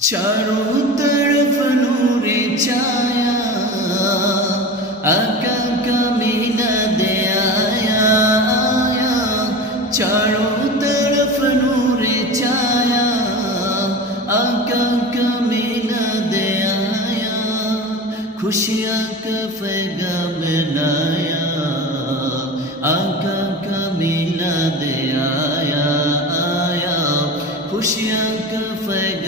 चारों तरफ़ नूर छाया, आका का मिलाद आया आया। चारों तरफ़ नूर छाया, आका का मिलाद आया। खुशियाँ का पैगाम लाया, आका का मिलाद आया आया। खुशियाँ का पैगाम